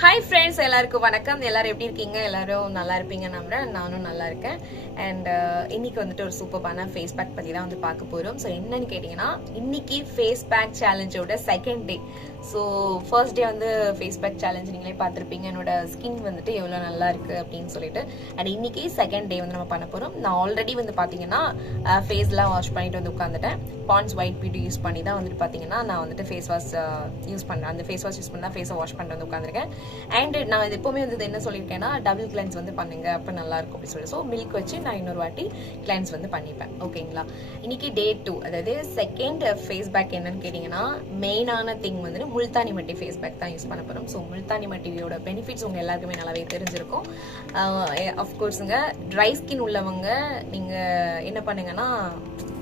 Hi friends எல்லாருக்கும் வணக்கம். எல்லாரும் எப்படி இருக்கீங்க? எல்லாரும் நல்லா இருப்பீங்க நம்புறேன். நானும் நல்லா இருக்கேன். அண்ட் uh, இன்னைக்கு வந்துட்டு ஒரு சூப்பரான ஃபேஸ் பேக் பத்தி தான் வந்து பார்க்க போறோம். ஸோ என்னன்னு கேட்டிங்கன்னா இன்னைக்கு face pack சேலஞ்சோட second day so first day வந்து ஃபேஸ் பேக் சேலஞ்ச் நீங்களே பார்த்துருப்பீங்க. என்னோட ஸ்கின் வந்துட்டு எவ்வளோ நல்லா இருக்குது அப்படின்னு சொல்லிட்டு. அண்ட் இன்னைக்கு செகண்ட் டே வந்து நம்ம பண்ண போகிறோம் நான் ஆல்ரெடி வந்து பார்த்தீங்கன்னா ஃபேஸ்லாம் வாஷ் பண்ணிட்டு வந்து உட்காந்துட்டேன் பான்ஸ் ஒயிட் பியூட்டி யூஸ் பண்ணி தான் வந்துட்டு பார்த்தீங்கன்னா நான் வந்துட்டு ஃபேஸ் வாஷ் யூஸ் பண்ணுறேன் அந்த ஃபேஸ் வாஷ் யூஸ் பண்ணி தான் ஃபேஸை வாஷ் பண்ணிட்டு வந்து உட்காந்துருக்கேன் அண்ட் நான் இது வந்து என்ன சொல்லியிருக்கேன்னா டபுள் கிளென்ஸ் வந்து பண்ணுங்க. அப்போ நல்லா இருக்கும் அப்படின்னு சொல்லி ஸோ மில்க் வச்சு நான் இன்னொரு வாட்டி கிளென்ஸ் வந்து பண்ணிப்பேன். ஓகேங்களா இன்னைக்கு டே டூ அதாவது செகண்ட் ஃபேஸ் பேக் என்னன்னு கேட்டிங்கன்னா மெயினான திங் வந்து முல்தானி மட்டி ஃபேஸ் பேக் தான் யூஸ் பண்ண போகிறோம் ஸோ முல்தானி மட்டியோட பெனிஃபிட்ஸ் உங்கள் எல்லாருக்குமே நல்லாவே தெரிஞ்சிருக்கும். அஃப்கோர்ஸுங்க ட்ரை ஸ்கின் உள்ளவங்க நீங்கள் என்ன பண்ணுங்கன்னா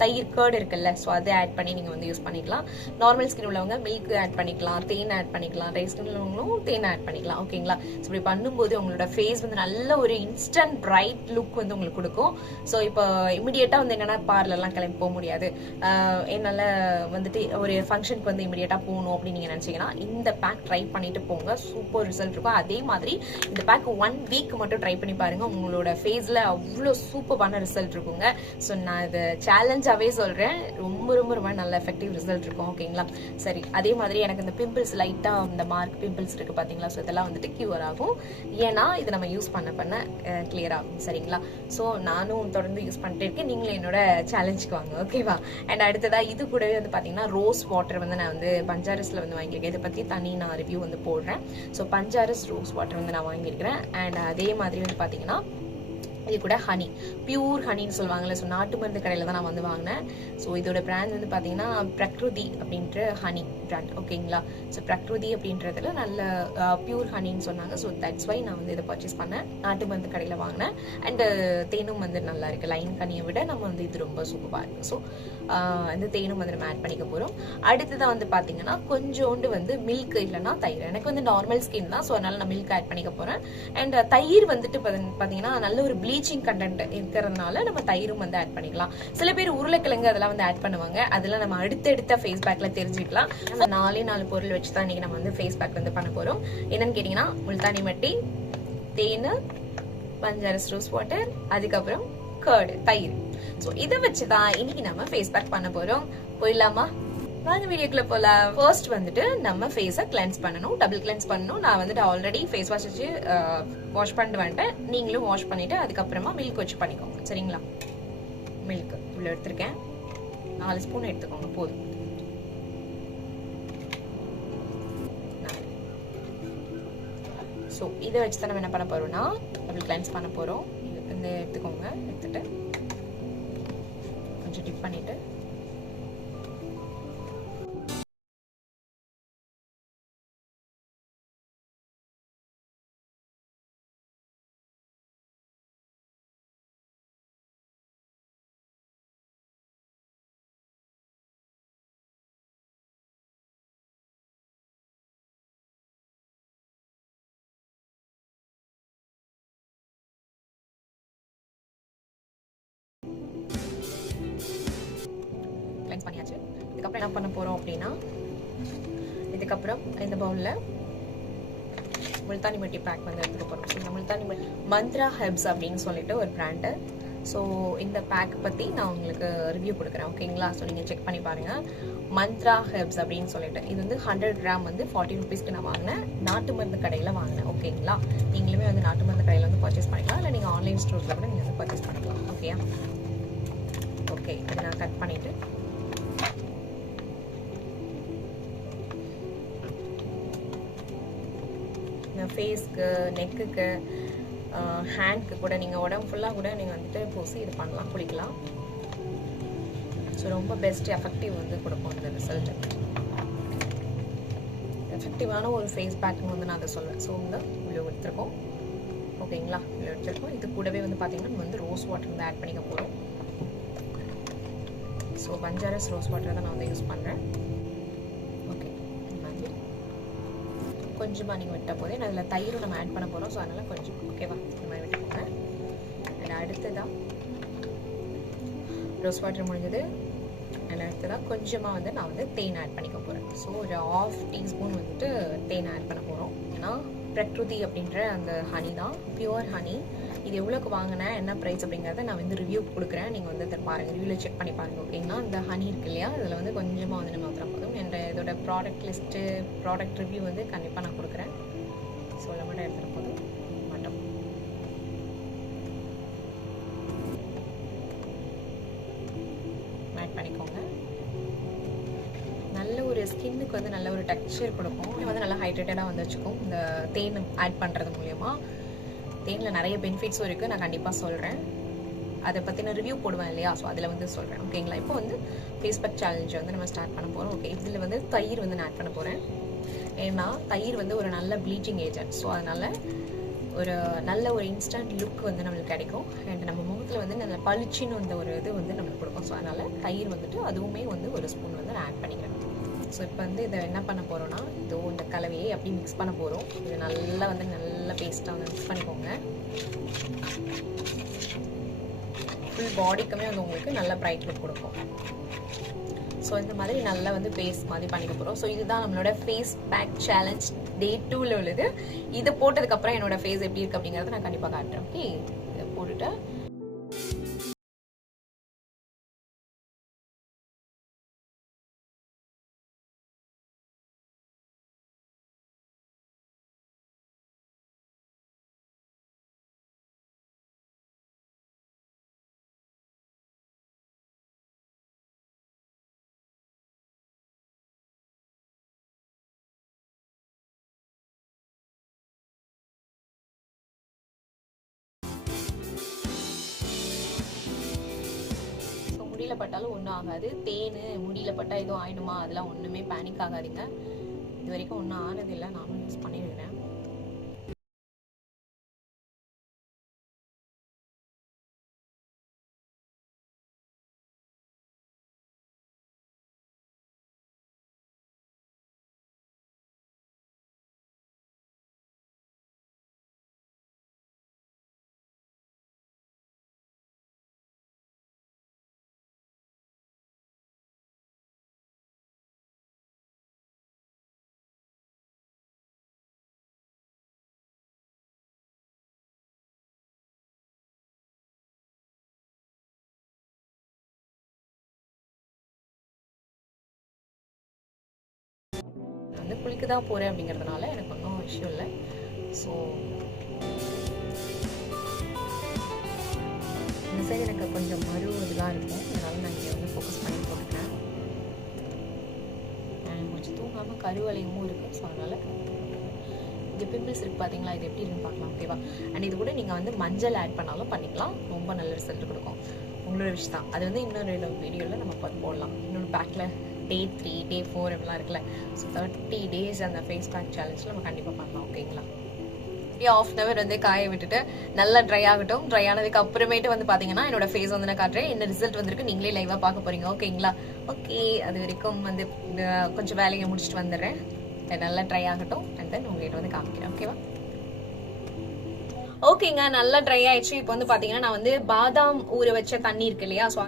தயிர் கேர்டு இருக்குல்ல ஸோ அதை ஆட் பண்ணி நீங்கள் வந்து யூஸ் பண்ணிக்கலாம். நார்மல் ஸ்கின் உள்ளவங்க மில்க் ஆட் பண்ணிக்கலாம் தேன் ஆட் பண்ணிக்கலாம். ட்ரை ஸ்கின் உள்ளவங்களும் தேன் ஆட் பண்ணிக்கலாம் ஓகேங்களா ஸோ இப்படி பண்ணும்போது உங்களோட ஃபேஸ் வந்து நல்ல ஒரு இன்ஸ்டன்ட் பிரைட் லுக் வந்து உங்களுக்கு கொடுக்கும். ஸோ இப்போ இமிடியேட்டாக வந்து என்னென்னா பார்லர்லாம் கிளம்பி போக முடியாது. என்னால் வந்துட்டு ஒரு ஃபங்க்ஷனுக்கு வந்து இமிடியேட்டாக போகணும் அப்படின்னு நீங்கள் நினச்சிங்கன்னா இந்த பேக் ட்ரை பண்ணிட்டு போங்க. சூப்பர் ரிசல்ட் இருக்கும். அதே மாதிரி இந்த பேக் ஒன் வீக் மட்டும் ட்ரை பண்ணி பாருங்கள் உங்களோட ஃபேஸில் அவ்வளோ சூப்பரான ரிசல்ட் இருக்குங்க. ஸோ நான் இதை சேலஞ்சாகவே சொல்கிறேன் ரொம்ப ரொம்ப ரொம்ப நல்ல எஃபெக்டிவ் ரிசல்ட் இருக்கும். ஓகேங்களா சரி. அதே மாதிரி எனக்கு இந்த பிம்பிள்ஸ் லைட்டாக இந்த மார்க் பிம்பிள்ஸ் இருக்குது பார்த்தீங்களா ஸோ இதெல்லாம் வந்துட்டு கியூர் ஆகும். ஏன்னா இது நம்ம யூஸ் பண்ண பண்ண கிளியர் ஆகும். சரிங்களா? ஸோ நானும் தொடர்ந்து யூஸ் பண்ணிட்டு இருக்கேன். நீங்களும் என்னோட சேலஞ்சுக்கு வாங்க. ஓகேவா அண்ட் அடுத்ததாக இது கூடவே வந்து பார்த்தீங்கன்னா ரோஸ் வாட்டர் வந்து நான் வந்து பஞ்சாரஸில் வந்து வாங்கியிருக்கேன் இதை பற்றி தனி நான் ரிவ்யூ வந்து போடுறேன். ஸோ பஞ்சாரஸ் ரோஸ் வாட்டர் வந்து நான் வாங்கியிருக்கிறேன். அண்ட் அதே மாதிரி வந்து பார்த்தீங்கன்னா இது கூட ஹனி பியூர் ஹனின்னு சொல்லுவாங்கல்ல. ஸோ நாட்டு மருந்து கடையில் தான் நான் வந்து வாங்கினேன். ஸோ இதோட பிராண்ட் வந்து பார்த்தீங்கன்னா பிரக்ருதி அப்படின்ற ஹனி பிராண்ட் ஓகேங்களா ஸோ பிரக்ருதி அப்படின்றதுல நல்ல பியூர் ஹனின்னு சொன்னாங்க. ஸோ தட்ஸ் வை நான் வந்து இதை பர்ச்சேஸ் பண்ணேன். நாட்டு மருந்து கடையில் வாங்கினேன். அண்டு தேனும் வந்து நல்லா இருக்கு. லைன் கனியை விட நம்ம வந்து இது ரொம்ப சூப்பராக இருக்குது ஸோ இந்த தேனும் வந்து நம்ம ஆட் பண்ணிக்க போகிறோம் அடுத்ததாக வந்து பார்த்தீங்கன்னா கொஞ்சோண்டு வந்து மில்க் இல்லைன்னா தயிர். எனக்கு வந்து நார்மல் ஸ்கின் தான் ஸோ அதனால் நான் மில்க் ஆட் பண்ணிக்க போகிறேன் அண்ட் தயிர் வந்துட்டு பார்த்தீங்கன்னா நல்ல ஒரு ப்ளீச்சிங் கண்டென்ட் இருக்கிறதுனால நம்ம தயிரும் வந்து ஆட் பண்ணிக்கலாம். சில பேர் உருளைக்கிழங்கு அதெல்லாம் வந்து ஆட் பண்ணுவாங்க. அதெல்லாம் நம்ம அடுத்தடுத்த ஃபேஸ் பேக்கில் தெரிஞ்சுக்கலாம். நம்ம நாலே நாலு பொருள் வச்சு தான் இன்றைக்கி நம்ம வந்து ஃபேஸ் பேக் வந்து பண்ண போகிறோம் என்னன்னு கேட்டிங்கன்னா முல்தானி மட்டி தேன் பஞ்சாரஸ் ரோஸ் வாட்டர் அதுக்கப்புறம் கேர்டு தயிர். ஸோ இதை வச்சு தான் இன்னைக்கு நம்ம ஃபேஸ் பேக் பண்ண போறோம். போயிடலாமா? வாங்க வீடியோக்குள்ள போல ஃபர்ஸ்ட் வந்துட்டு நம்ம ஃபேஸை கிளென்ஸ் பண்ணணும். டபுள் கிளென்ஸ் பண்ணணும். நான் வந்துட்டு ஆல்ரெடி ஃபேஸ் வாஷ் வச்சு வாஷ் பண்ணிட்டு வந்துட்டேன். நீங்களும் வாஷ் பண்ணிட்டு அதுக்கப்புறமா மில்க் வச்சு பண்ணிக்கோங்க. சரிங்களா? மில்க் இவ்வளோ எடுத்திருக்கேன். நாலு ஸ்பூன் எடுத்துக்கோங்க. போதும். ஸோ இதை வச்சு தான் நம்ம என்ன பண்ண போறோம்னா டபுள் கிளென்ஸ் பண்ண போறோம். இந்த எடுத்துக்கோங்க எடுத்துகிட்டு கொஞ்சம் டிப் பண்ணிவிட்டு இதுக்கப்புறம் என்ன பண்ண போறோம் அப்படின்னா இதுக்கப்புறம் இந்த பவுலில் முல்தானி மட்டி பேக் வந்து எடுத்துகிட்டு போகிறோம் ஸோ இந்த முல்தானி மட்டி மந்த்ரா ஹெப்ஸ் அப்படின்னு சொல்லிட்டு ஒரு பிராண்டு ஸோ இந்த பேக் பற்றி நான் உங்களுக்கு ரிவ்யூ கொடுக்குறேன் ஓகேங்களா ஸோ நீங்கள் செக் பண்ணி பாருங்கள் மந்த்ரா ஹெப்ஸ் அப்படின்னு சொல்லிட்டு இது வந்து ஹண்ட்ரட் கிராம் வந்து ஃபார்ட்டி ருபீஸ்க்கு நான் வாங்கினேன். நாட்டு மருந்து கடையில் வாங்கினேன் ஓகேங்களா நீங்களுமே வந்து நாட்டு மருந்து கடையில் வந்து பர்ச்சேஸ் பண்ணிக்கலாம் இல்லை நீங்கள் ஆன்லைன் ஸ்டோர்ஸில் கூட நீங்கள் வந்து பர்ச்சேஸ் பண்ணிக்கலாம் ஓகேயா ஓகே இதை நான் கட் பண்ணிவிட்டு ஃபேஸ்க்கு நெக்குக்கு ஹேண்ட்க்கு கூட நீங்கள் உடம்பு ஃபுல்லாக கூட நீங்கள் வந்துட்டு பூசி இது பண்ணலாம் குளிக்கலாம். ஸோ ரொம்ப பெஸ்ட் எஃபெக்டிவ் வந்து கொடுக்கும் இந்த ரிசல்ட் எஃபெக்டிவான ஒரு ஃபேஸ் பேக்னு வந்து நான் அதை சொல்லுவேன் ஸோ இந்த இவ்வளோ எடுத்துருக்கோம். ஓகேங்களா? இவ்வளோ எடுத்துருக்கோம். இது கூடவே வந்து பார்த்தீங்கன்னா நம்ம வந்து ரோஸ் வாட்டர் வந்து ஆட் பண்ணிக்க போகிறோம் ஸோ பஞ்சாரஸ் ரோஸ் வாட்டர் தான் நான் வந்து யூஸ் பண்ணுறேன் ஓகே இந்த மாதிரி கொஞ்சமாக நீங்கள் விட்ட போதே நான் அதில் தயிரும் நம்ம ஆட் பண்ண போகிறோம் ஸோ அதனால் கொஞ்சம் ஓகேவா இந்த மாதிரி விட்டுக்கோங்க. அண்ட் அடுத்ததான் ரோஸ் வாட்டர் முடிஞ்சது. அண்ட் அடுத்ததாக கொஞ்சமாக வந்து நான் வந்து தேன் ஆட் பண்ணிக்க போகிறேன் ஸோ ஒரு ஆஃப் டீஸ்பூன் வந்துட்டு தேன் ஆட் பண்ண போகிறோம் ஏன்னா பிரக்ருதி அப்படின்ற அந்த ஹனி தான். பியூர் ஹனி இது எவ்வளோக்கு வாங்கினேன் என்ன ப்ரைஸ் அப்படிங்கிறத நான் வந்து ரிவ்யூ கொடுக்குறேன். நீங்கள் வந்து பாருங்கள் ரிவ்யூவில் செக் பண்ணி பாருங்கள் ஓகேங்களா இந்த ஹனி இருக்கு இல்லையா? அதில் வந்து கொஞ்சமாக வந்து நம்ம மாத்திரம் போதும் இதோட ப்ராடக்ட் லிஸ்ட்டு ப்ராடக்ட் ரிவ்யூ வந்து கண்டிப்பாக நான் கொடுக்குறேன். சொல்ல மட்டும் எடுத்துகிட்டு போதும். மட்டும். ஆட் பண்ணிக்கோங்க. நல்ல ஒரு ஸ்கின்னுக்கு வந்து நல்ல ஒரு டெக்ஸ்சர் கொடுக்கும். இது வந்து நல்லா ஹைட்ரேட்டடாக வந்து வச்சுக்கும். இந்த தேன் ஆட் பண்ணுறது மூலயமா. தேனில் நிறைய பெனிஃபிட்ஸும் இருக்குது நான் கண்டிப்பாக சொல்கிறேன் அதை பற்றின ரிவ்யூ போடுவேன் இல்லையா? ஸோ அதில் வந்து சொல்கிறேன் ஓகேங்களா இப்போ வந்து ஃபேஸ்புக் சேலஞ்சை வந்து நம்ம ஸ்டார்ட் பண்ண போகிறோம் ஓகே இதில் வந்து தயிர் வந்து நான் ஆட் பண்ண போகிறேன் ஏன்னா தயிர் வந்து ஒரு நல்ல ப்ளீச்சிங் ஏஜென்ட் ஸோ அதனால் ஒரு நல்ல ஒரு இன்ஸ்டன்ட் லுக் வந்து நம்மளுக்கு கிடைக்கும். அண்ட் நம்ம முகத்தில் வந்து நல்ல பளிச்சுன்னு வந்த ஒரு இது வந்து நம்மளுக்கு கொடுக்கும். ஸோ அதனால் தயிர் வந்துட்டு அதுவுமே வந்து ஒரு ஸ்பூன் வந்து நான் ஆட் பண்ணிக்கிறேன். ஸோ இப்போ வந்து இதை என்ன பண்ண போகிறோன்னா இதோ இந்த கலவையை அப்படி மிக்ஸ் பண்ண போகிறோம் இது நல்லா வந்து நல்ல பேஸ்ட்டாக வந்து மிக்ஸ் பண்ணிக்கோங்க. ஃபுல் பாடிக்குமே வந்து உங்களுக்கு நல்ல ப்ரைட் லுக் கொடுக்கும். ஸோ இந்த மாதிரி நல்லா வந்து ஃபேஸ் மாதிரி பண்ணிக்க போகிறோம் ஸோ இதுதான் நம்மளோட ஃபேஸ் பேக் சேலஞ்ச் டே டூவில் உள்ளது. இதை போட்டதுக்கப்புறம் என்னோட ஃபேஸ் எப்படி இருக்குது அப்படிங்கிறத நான் கண்டிப்பாக காட்டுறேன். ஓகே இதை போட்டுட்டு முடியல பட்டாலும் ஒன்றும் ஆகாது. தேன் முடியல பட்டா எதுவும் ஆயிடுமா? அதெல்லாம் ஒன்றுமே பேனிக் ஆகாதீங்க. இது வரைக்கும் ஒன்றும் ஆனதில்லை. நானும் யூஸ் பண்ணியிருக்கிறேன் வந்து குளிக்க தான் போகிறேன் அப்படிங்கிறதுனால எனக்கு ஒன்றும் விஷயம் இல்லை. ஸோ இந்த சைடு எனக்கு கொஞ்சம் மறு இதெல்லாம் இருக்கும். அதனால நான் இங்கே வந்து ஃபோக்கஸ் பண்ணி போட்டுக்கிறேன். கொஞ்சம் தூங்காமல் கருவலையும் இருக்குது ஸோ அதனால் இது பிம்பிள்ஸ் இருக்குது பார்த்தீங்களா இது எப்படி இருக்குன்னு பார்க்கலாம் ஓகேவா அண்ட் இது கூட நீங்கள் வந்து மஞ்சள் ஆட் பண்ணாலும் பண்ணிக்கலாம். ரொம்ப நல்ல ரிசல்ட் கொடுக்கும். உங்களோட விஷ் தான். அது வந்து இன்னொரு வீடியோவில் நம்ம போடலாம். இன்னொரு பேக்கில் டே த்ரீ டே ஃபோர் இப்படிலாம் இருக்குல்ல. ஸோ தேர்ட்டி டேஸ் அந்த ஃபேஸ் பேக் சேலஞ்ச் நம்ம கண்டிப்பாக பண்ணலாம் ஓகேங்களா ஆஃப் அன் அவர் வந்து காய விட்டுட்டு நல்லா ட்ரை ஆகட்டும். ட்ரை ஆனதுக்கு அப்புறமேட்டு வந்து பார்த்தீங்கன்னா என்னோட ஃபேஸ் வந்து நான் காட்டுறேன். என்ன ரிசல்ட் வந்திருக்கு நீங்களே லைவாக பார்க்க போறீங்க ஓகேங்களா ஓகே அது வரைக்கும் வந்து கொஞ்சம் வேலையை முடிச்சுட்டு வந்துடுறேன். நல்லா ட்ரை ஆகட்டும் அண்ட் தென் உங்ககிட்ட வந்து காமிக்கிறேன் ஓகேவா ஓகேங்க நல்லா ட்ரை ஆயிடுச்சு. இப்போ வந்து பாத்தீங்கன்னா நான் வந்து பாதாம் ஊற வச்ச தண்ணி இருக்கு இல்லையா ஸோ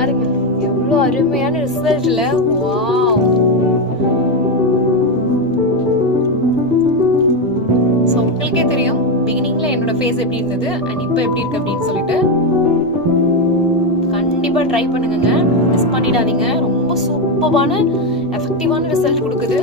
பாருங்க எவ்வளவு அருமையான ரிசல்ட்ல வாவ் ஸோ உங்களுக்கே தெரியும் பிகினிங்ல என்னோட ஃபேஸ் எப்படி இருந்தது அண்ட் இப்போ எப்படி இருக்கு அப்படின்னு சொல்லிட்டு. கண்டிப்பா ட்ரை பண்ணுங்க மிஸ் பண்ணிடாதீங்க. ரொம்ப சூப்பரான எஃபெக்டிவான ரிசல்ட் கொடுக்குது.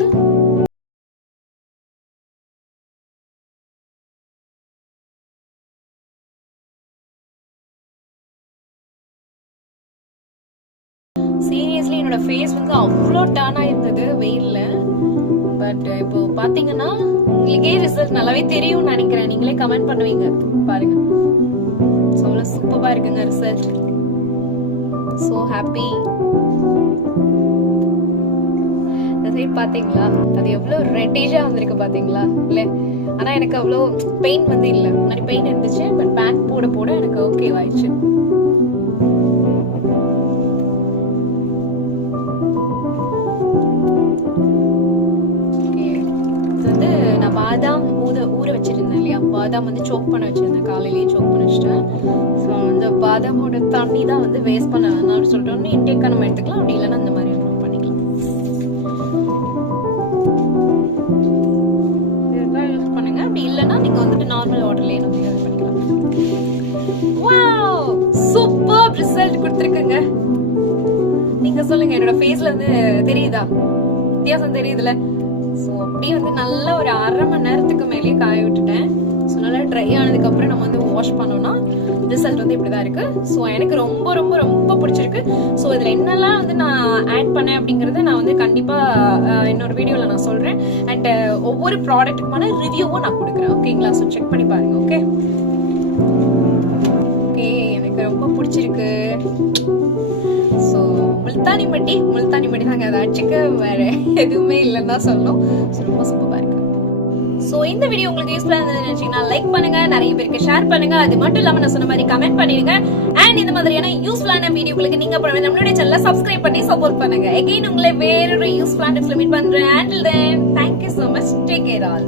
சீரியஸ்லி என்னோட ஃபேஸ் வந்து அவ்வளோ டர்ன் இருந்தது வெயில்ல. பட் இப்போ பார்த்தீங்கன்னா உங்களுக்கே ரிசல்ட் நல்லாவே தெரியும்னு நினைக்கிறேன். நீங்களே கமெண்ட் பண்ணுவீங்க. பாருங்க. ஸோ அவ்வளோ சூப்பராக இருக்குங்க ரிசல்ட் ஸோ ஹாப்பி இந்த சைட் பாத்தீங்களா? அது எவ்வளோ ரெட்டேஜாக வந்திருக்கு பார்த்தீங்களா இல்லை ஆனால் எனக்கு அவ்வளோ பெயின் வந்து இல்லை. முன்னாடி பெயின் இருந்துச்சு பட் பேண்ட் போட போட எனக்கு ஓகே ஆயிடுச்சு. பாதாம் வந்து சோக் பண்ண வச்சிருந்தேன். காலையிலேயே சோக் பண்ண வச்சிட்டேன். ஸோ அந்த பாதாமோட தண்ணி தான் வந்து வேஸ்ட் பண்ண வேணாம்னு சொல்லிட்டு ஒன்று இன்டேக்காக நம்ம எடுத்துக்கலாம். அப்படி இல்லைன்னா அந்த மாதிரி நம்ம பண்ணிக்கலாம். இதெல்லாம் யூஸ் பண்ணுங்க. அப்படி இல்லைன்னா நீங்க வந்துட்டு நார்மல் வாட்டர்லயே நம்ம யூஸ் பண்ணிக்கலாம். வாவ் சூப்பர் ரிசல்ட் கொடுத்துருக்குங்க. நீங்க சொல்லுங்க என்னோட ஃபேஸ்ல வந்து தெரியுதா? வித்தியாசம் தெரியுதுல்ல அப்படியே வந்து நல்ல ஒரு அரை மணி நேரத்துக்கு மேலேயே காய விட்டுட்டேன். ஸோ நல்லா ட்ரை ஆனதுக்கு அப்புறம் நம்ம வந்து வாஷ் பண்ணோம்னா ரிசல்ட் வந்து இப்படி தான் இருக்குது ஸோ எனக்கு ரொம்ப ரொம்ப ரொம்ப பிடிச்சிருக்கு. ஸோ இதில் என்னெல்லாம் வந்து நான் ஆட் பண்ணேன் அப்படிங்கிறத நான் வந்து கண்டிப்பாக இன்னொரு வீடியோவில் நான் சொல்கிறேன் அண்ட் ஒவ்வொரு ப்ராடக்ட்டுக்குமான ரிவ்யூவும் நான் கொடுக்குறேன். ஓகேங்களா ஸோ செக் பண்ணி பாருங்க. ஓகே முல்தானி மட்டி முல்தானி மட்டி தாங்க அதை அடிச்சுக்க வேற எதுவுமே இல்லைன்னு தான் சொல்லணும். ஸோ ரொம்ப சூப்பராக இருக்கு. ஸோ இந்த வீடியோ உங்களுக்கு யூஸ்ஃபுல்லாக இருந்ததுன்னு நினச்சிங்கன்னா லைக் பண்ணுங்க நிறைய பேருக்கு ஷேர் பண்ணுங்க. அது மட்டும் இல்லாமல் நான் சொன்ன மாதிரி கமெண்ட் பண்ணிடுங்க. அண்ட் இந்த மாதிரியான யூஸ்ஃபுல்லான வீடியோக்களுக்கு நீங்க அப்புறம் நம்மளுடைய சேனலை சப்ஸ்கிரைப் பண்ணி சப்போர்ட் பண்ணுங்க. எகைன் உங்களை வேறொரு யூஸ்ஃபுல்லான மீட் பண்றேன். And then thank you so much take care all